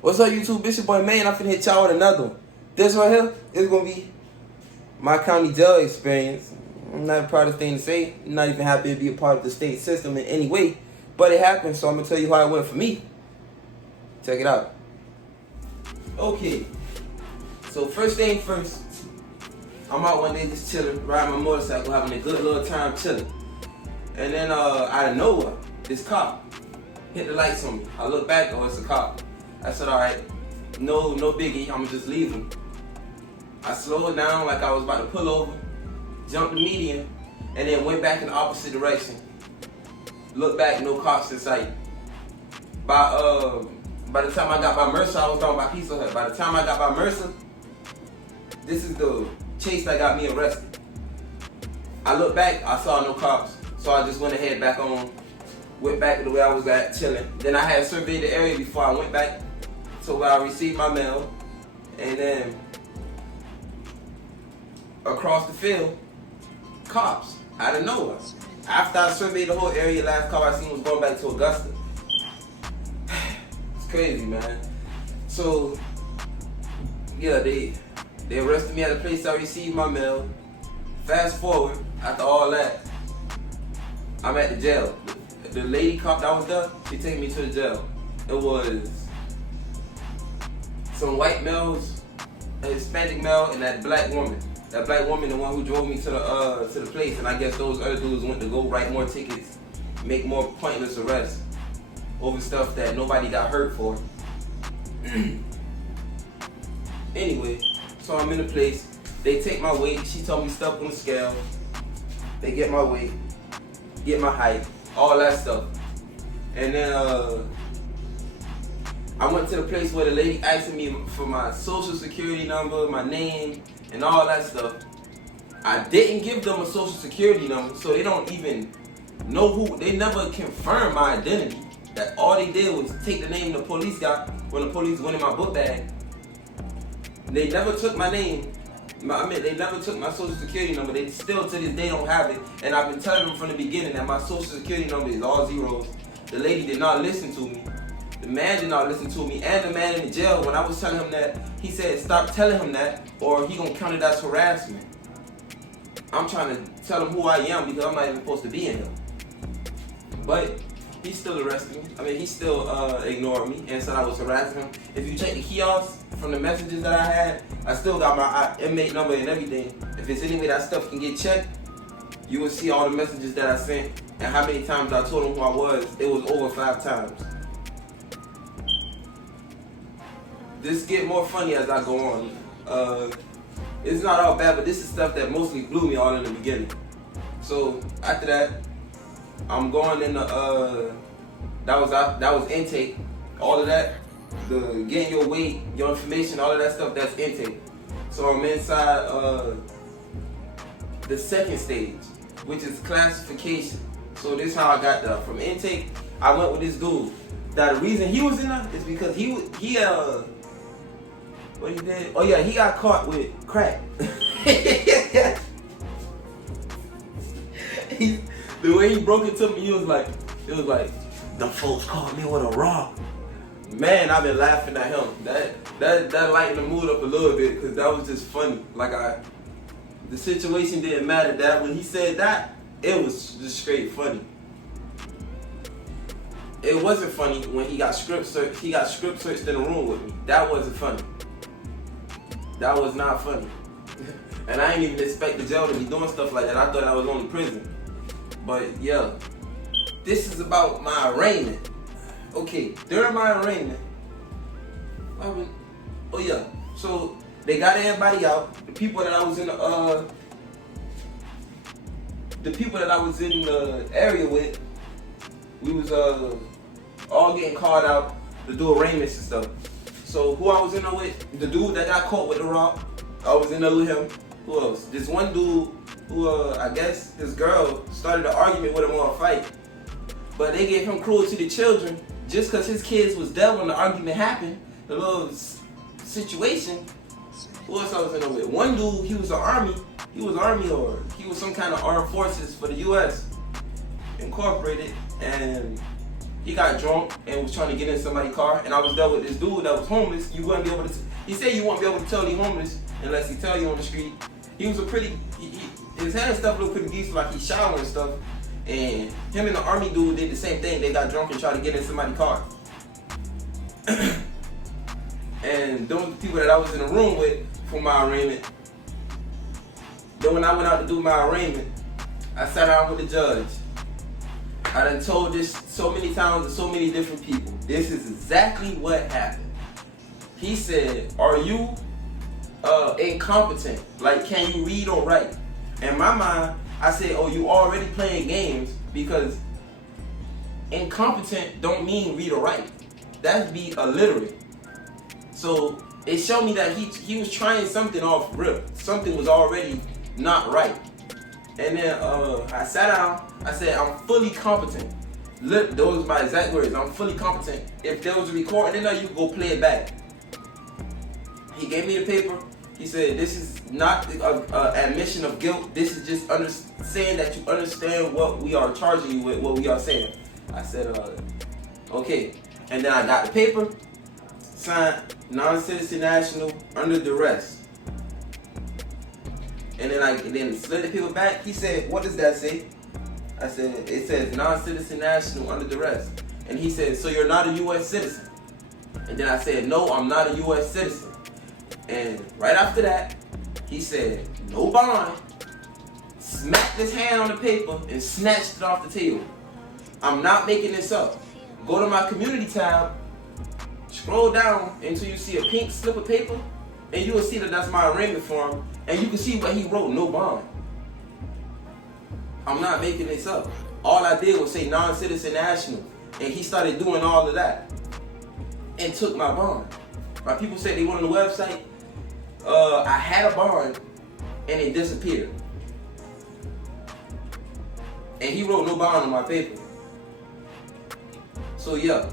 What's up, YouTube? It's your boy, man. I'm finna hit y'all with another one. This right here is gonna be my county jail experience. I'm not the proudest thing to say. I'm not even happy to be a part of the state system in any way. But it happened, so I'm gonna tell you how it went for me. Check it out. Okay. So first thing first, I'm out one day just chilling, riding my motorcycle, having a good little time chilling. And then out of nowhere, this cop hit the lights on me. I look back, oh, it's a cop. I said, all right, no biggie, I'ma just leave him. I slowed down like I was about to pull over, jumped the median, and then went back in the opposite direction. Looked back, no cops in sight. By the time I got by Mercer, I was down by Pizza Hut. By the time I got by Mercer, this is the chase that got me arrested. I looked back, I saw no cops, so I just went ahead back on, went back to the way I was at, chilling. Then I had surveyed the area before I went back to where I received my mail, and then across the field, cops out of nowhere. After I surveyed the whole area, last car I seen was going back to Augusta. It's crazy, man. So yeah, they arrested me at the place I received my mail. Fast forward, after all that, I'm at the jail. The lady cop that was there, she taking me to the jail. It was some white males, a Hispanic male, and that black woman. That black woman, the one who drove me to the place, and I guess those other dudes went to go write more tickets, make more pointless arrests over stuff that nobody got hurt for. Anyway, so I'm in the place. They take my weight. She told me step on the scale. They get my weight, get my height, all that stuff. And then I went to the place where the lady asked me for my social security number, my name, and all that stuff. I didn't give them a social security number, so they don't even know who, they never confirmed my identity. That all they did was take the name the police got when the police went in my book bag. They never took my name. They never took my social security number. They still to this day don't have it. And I've been telling them from the beginning that my social security number is all zeros. The lady did not listen to me. The man did not listen to me. And the man in the jail, when I was telling him that, he said stop telling him that or he gonna count it as harassment. I'm trying to tell him who I am because I'm not even supposed to be in here. But he still arrested me. I mean, he still ignored me and said I was harassing him. If you check the kiosk from the messages that I had, I still got my inmate number and everything. If it's any way that stuff can get checked, you will see all the messages that I sent and how many times I told him who I was. It was over 5 times. This get more funny as I go on. It's not all bad, but this is stuff that mostly blew me all in the beginning. So after that, I'm going in the that was intake. All of that, the getting your weight, your information, all of that stuff, that's intake. So I'm inside the second stage, which is classification. So this is how I got there. From intake, I went with this dude. Now the reason he was in there is because he what he did? Oh yeah, he got caught with crack. The way he broke it to me, it was like, them folks caught me with a rock. Man, I've been laughing at him. That lightened the mood up a little bit because that was just funny. Like the situation didn't matter. That when he said that, it was just straight funny. It wasn't funny when he got script searched. He got script searched in the room with me. That wasn't funny. That was not funny. And I didn't even expect the jail to be doing stuff like that. I thought I was on the prison. But yeah, this is about my arraignment. Okay, during my arraignment, oh yeah, so they got everybody out. The people that I was in the area with, we was all getting called out to do arraignments and stuff. So who I was in there with, the dude that got caught with the rock, I was in there with him. Who else? This one dude who I guess his girl started an argument with him on a fight. But they gave him cruelty to children just because his kids was there when the argument happened. The little situation. Who else I was in there with? One dude, he was Army or he was some kind of armed forces for the U.S. Incorporated, and he got drunk and was trying to get in somebody's car, and I was there with this dude that was homeless. You wouldn't be able to. He said you won't be able to tell he's homeless unless he tell you on the street. He was a pretty. His hand stuff looked pretty decent, like he showering and stuff. And him and the army dude did the same thing. They got drunk and tried to get in somebody's car. And those people that I was in the room with for my arraignment. Then when I went out to do my arraignment, I sat down with the judge. I done told this so many times to so many different people. This is exactly what happened. He said, "Are you incompetent? Like, can you read or write?" In my mind, I said, "Oh, you already playing games, because incompetent don't mean read or write. That's be illiterate." So it showed me that he was trying something off rip. Something was already not right. And then I sat down. I said, "I'm fully competent." Look, those are my exact words. "I'm fully competent. If there was a recording in there, you could go play it back." He gave me the paper. He said, "This is not an admission of guilt. This is just saying that you understand what we are charging you with, what we are saying." I said, "Okay." And then I got the paper, signed, non-citizen national, under duress. And then I slid the paper back. He said, "What does that say?" I said, "It says non-citizen national under duress." And he said, "So you're not a U.S. citizen?" And then I said, "No, I'm not a U.S. citizen." And right after that, he said, "No bond," smacked his hand on the paper and snatched it off the table. I'm not making this up. Go to my community tab, scroll down until you see a pink slip of paper, and you will see that that's my arraignment form, and you can see what he wrote, "No bond." I'm not making this up. All I did was say non-citizen national, and he started doing all of that and took my bond. My people said they went on the website. I had a bond, and it disappeared. And he wrote no bond on my paper. So yeah,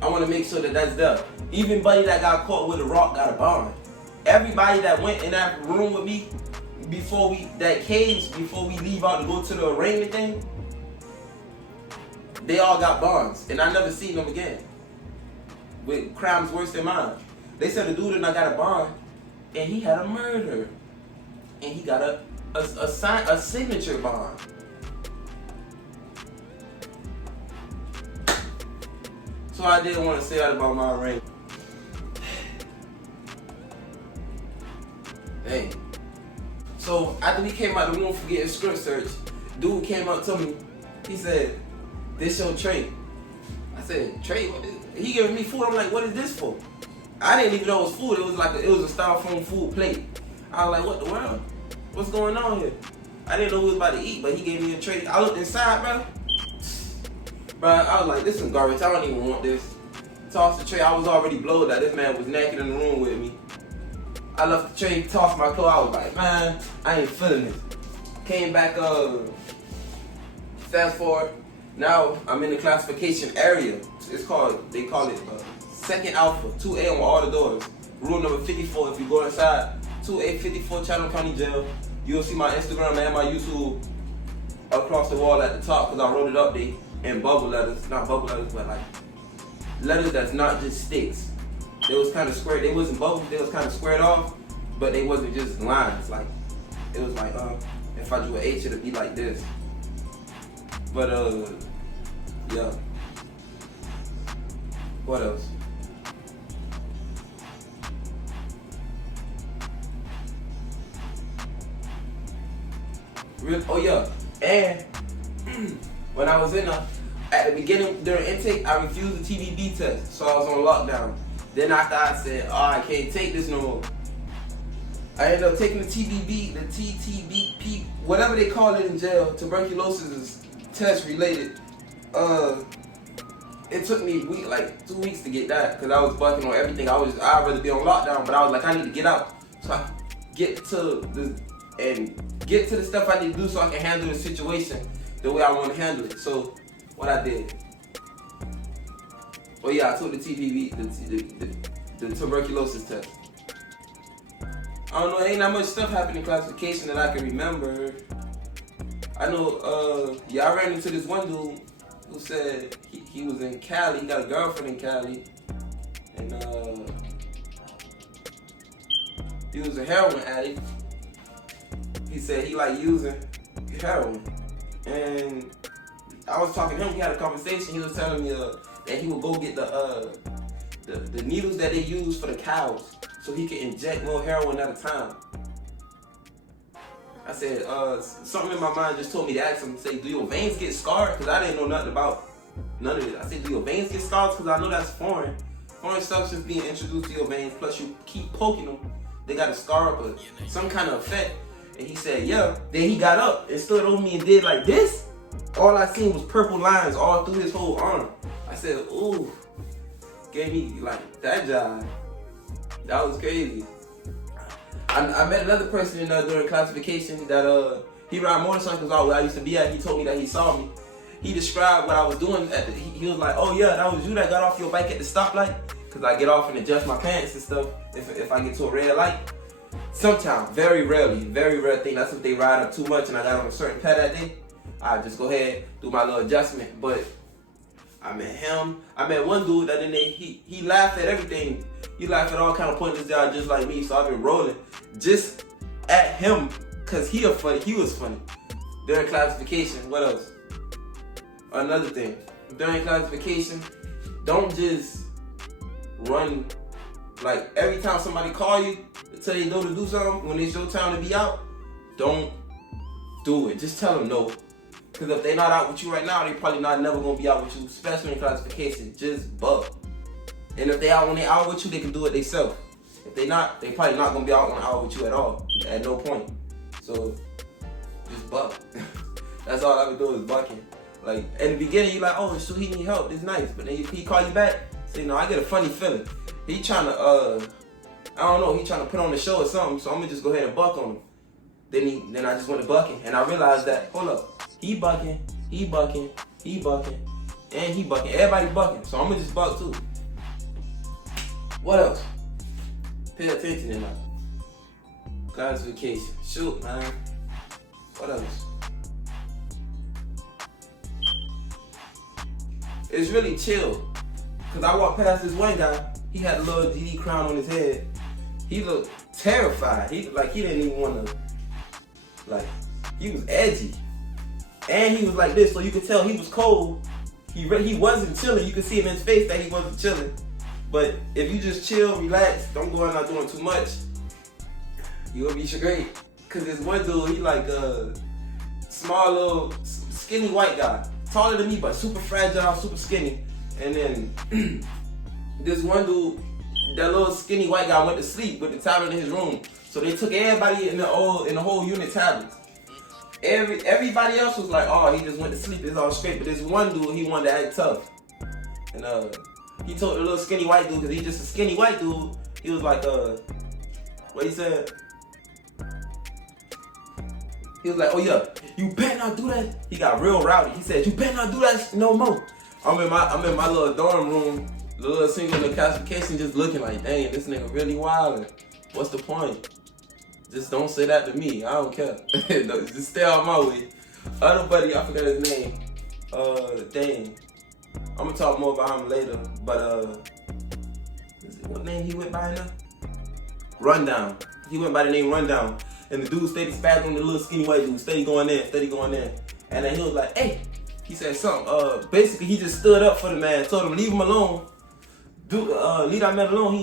I want to make sure that that's there. Even buddy that got caught with a rock got a bond. Everybody that went in that room with me before we leave out to go to the arraignment thing, they all got bonds, and I never seen them again with crimes worse than mine. They said the dude and I got a bond, and he had a murder, and he got a signature bond. So I didn't want to say that about my arraignment. Dang. So after we came out the room for getting script search, dude came up to me. He said, "This your tray." I said, "Tray? What is it?" He giving me food. I'm like, "What is this for?" I didn't even know it was food. It was a styrofoam food plate. I was like, "What the world? What's going on here?" I didn't know we was about to eat, but he gave me a tray. I looked inside, bro. I was like, "This is some garbage. I don't even want this." Tossed the tray. I was already blowed that this man was naked in the room with me. I left the tray, tossed my clothes. I was like, "Man, I ain't feeling this." Came back, fast forward. Now I'm in the classification area. They call it second alpha, 2A on all the doors. Rule number 54, if you go inside 2A54 Chatham County Jail, you'll see my Instagram and my YouTube across the wall at the top, because I wrote it up there in bubble letters. Not bubble letters, but like letters that's not just sticks. They was kind of squared. They wasn't bubbles. They was kind of squared off, but they wasn't just lines. Like it was like, if I drew an H, it'd be like this. But yeah. What else? Oh yeah, and when I was in at the beginning during intake, I refused the TVB test, so I was on lockdown. Then after I said, "Oh, I can't take this no more," I ended up taking the TBB, the TTBP, whatever they call it in jail. Tuberculosis is test related. It took me 2 weeks to get that, because I was bucking on everything. I'd rather be on lockdown, but I was like, I need to get out so I can get to the stuff I need to do so I can handle the situation the way I want to handle it. So what I did. Oh yeah, I took the TBB, the tuberculosis test. I don't know, ain't that much stuff happened in classification that I can remember. I know, I ran into this one dude who said he was in Cali. He got a girlfriend in Cali, and he was a heroin addict. He said he liked using heroin, and I was talking to him. We had a conversation. He was telling me that he would go get the needles that they use for the cows, so he could inject more heroin at a time. I said, something in my mind just told me to ask him, say, do your veins get scarred? Because I didn't know nothing about none of it. I said, do your veins get scarred? Because I know that's foreign. Foreign substance being introduced to your veins, plus you keep poking them, they got a scar up, some kind of effect. And he said, yeah. Then he got up and stood over me and did like this. All I seen was purple lines all through his whole arm. I said, ooh, gave me like that job. That was crazy. I met another person during classification that he ride motorcycles out where I used to be at. He told me that he saw me. He described what I was doing. He was like, oh yeah, that was you that got off your bike at the stoplight? Because I get off and adjust my pants and stuff if I get to a red light. Sometimes, very rarely, very rare thing. That's if they ride up too much and I got on a certain pad that day. I just go ahead, do my little adjustment. But I met him. I met one dude that he laughed at everything. He laughed at all kind of pointless jobs just like me. So I've been rolling just at him because he was funny. During classification, what else? Another thing, during classification, don't just run. Like every time somebody call you to tell you no to do something, when it's your time to be out, don't do it. Just tell them no. Because if they're not out with you right now, they probably never gonna be out with you, especially in classification. Just buck. And if they out when they out with you, they can do it themselves. If they not, they probably not gonna be out with you at all, at no point. So just buck. That's all I would do is bucking. Like in the beginning, you like, oh, so he need help. It's nice, but then he call you back. Say, no, I get a funny feeling. He trying to, I don't know, he trying to put on the show or something. So I'm gonna just go ahead and buck on him. Then I just went to bucking, and I realized that, hold up, he bucking, and he bucking. Everybody bucking, so I'm gonna just buck too. What else? Pay attention in that. Classification. Shoot, man. What else? It's really chill. Cause I walked past this one guy, he had a little GD crown on his head. He looked terrified. He didn't even wanna, he was edgy. And he was like this, so you could tell he was cold. He wasn't chilling. You could see in his face that he wasn't chilling. But if you just chill, relax, don't go out not doing too much, you gonna be straight. Cause this one dude, he like a small little skinny white guy, taller than me but super fragile, super skinny. And then this one dude, that little skinny white guy went to sleep with the tablet in his room. So they took everybody in the whole unit tablets. Everybody else was like, oh, he just went to sleep, it's all straight. But this one dude, he wanted to act tough. And he told the little skinny white dude, because he's just a skinny white dude, he was like, what he said? He was like, oh yeah, you better not do that. He got real rowdy. He said, you better not do that no more. I'm in my little dorm room, the little single in the classification, just looking like, dang, this nigga really wildin'. What's the point? Just don't say that to me. I don't care. No, just stay out my way. Other buddy, I forgot his name. Dang. I'm gonna talk more about him later. But what name he went by now? Rundown. He went by the name Rundown. And the dude steady spazzing on the little skinny white dude. Steady going there. And then he was like, hey. He said something. Basically, he just stood up for the man. Told him, leave him alone. Dude, leave that man alone.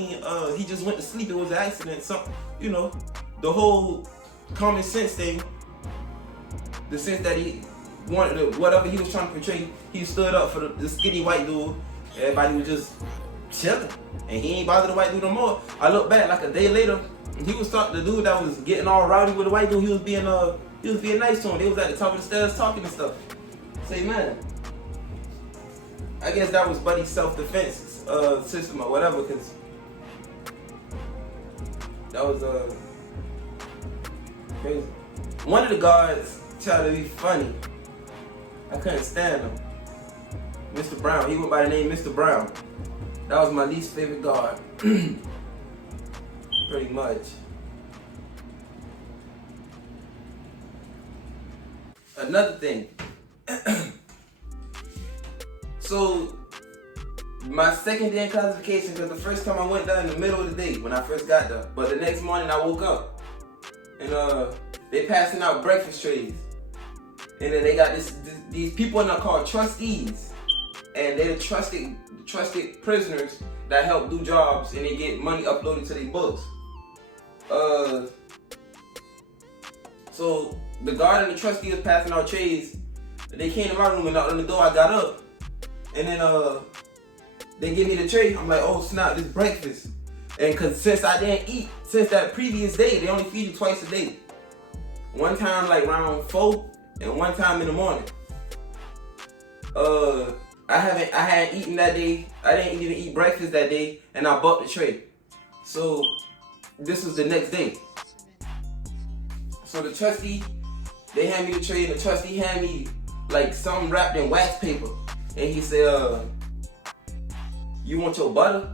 He just went to sleep. It was an accident. Something, you know. The whole common sense thing, the sense that he wanted, whatever he was trying to portray, he stood up for the skinny white dude. Everybody was just chilling, and he ain't bothered the white dude no more. I look back like a day later, and he was talking, the dude that was getting all rowdy with the white dude, he was being nice to him. They was at the top of the stairs talking and stuff. Say, man, I guess that was Buddy's self-defense system or whatever, cause that was crazy. One of the guards tried to be funny. I couldn't stand him. Mr. Brown. He went by the name Mr. Brown. That was my least favorite guard. Pretty much. Another thing. So my second day in classification, because the first time I went there in the middle of the day when I first got there, but the next morning I woke up and they passing out breakfast trays, and then they got these people in there called trustees, and they're trusted prisoners that help do jobs and they get money uploaded to their books. So the guard and the trustee was passing out trays. They came to my room and knocked on the door. I got up, and then they give me the tray. I'm like, oh snap, this breakfast. And cause since I didn't eat since that previous day, they only feed you twice a day. One time like around 4 and one time in the morning. I hadn't eaten that day. I didn't even eat breakfast that day, and I bought the tray. So this was the next day. So the trustee, they hand me the tray, and the trustee hand me like something wrapped in wax paper, and he said, "You want your butter?"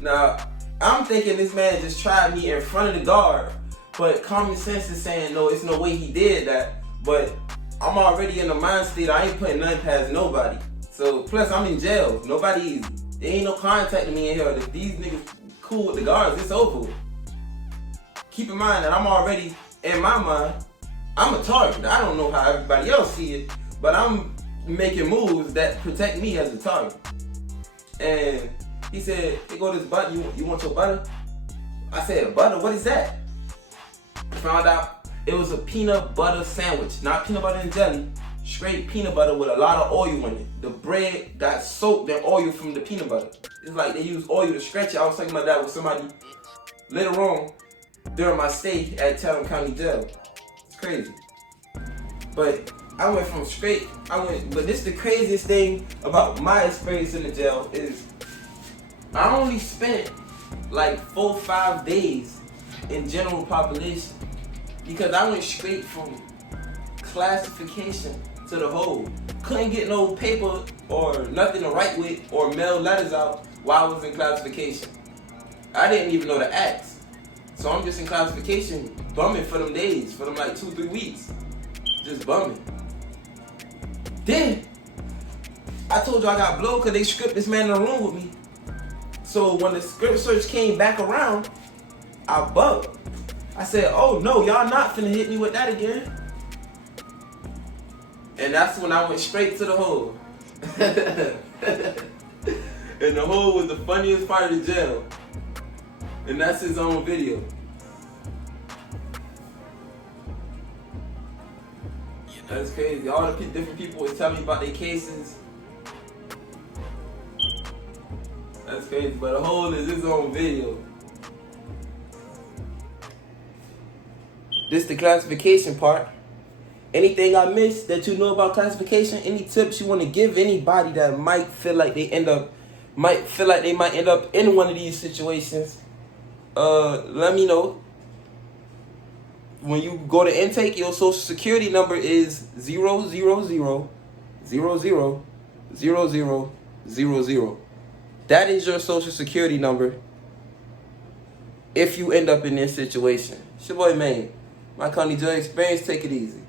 Now I'm thinking this man just tried me in front of the guard, but common sense is saying no, it's no way he did that. But I'm already in the mind state. I ain't putting nothing past nobody. So plus I'm in jail. There ain't no contacting me in here. If these niggas cool with the guards, it's over with. Keep in mind that I'm already, in my mind, I'm a target. I don't know how everybody else see it, but I'm making moves that protect me as a target. And he said, "Here go this butter. You want your butter?" I said, "Butter? What is that?" Found out it was a peanut butter sandwich, not peanut butter and jelly, straight peanut butter with a lot of oil in it. The bread got soaked in oil from the peanut butter. It's like they use oil to stretch it. I was talking about that with somebody later on during my stay at Chatham County Jail. It's crazy. But I went from but this the craziest thing about my experience in the jail is I only spent like 4 or 5 days in general population because I went straight from classification to the hole. Couldn't get no paper or nothing to write with or mail letters out while I was in classification. I didn't even know the acts. So I'm just in classification, bumming for them days, for them like 2-3 weeks. Just bumming. Then, I told you I got blowed because they stripped this man in the room with me. So when the script search came back around, I bugged. I said, "Oh no, y'all not finna hit me with that again." And that's when I went straight to the hole. And the hole was the funniest part of the jail. And that's his own video. That's crazy. All the different people was telling me about their cases. That's crazy. But the hole is his own video. This the classification part. Anything I missed that you know about classification? Any tips you want to give anybody that might feel like they might end up in one of these situations? Let me know. When you go to intake, your social security number is 000000000. That is your social security number if you end up in this situation. It's your boy, man. My county jail experience. Take it easy.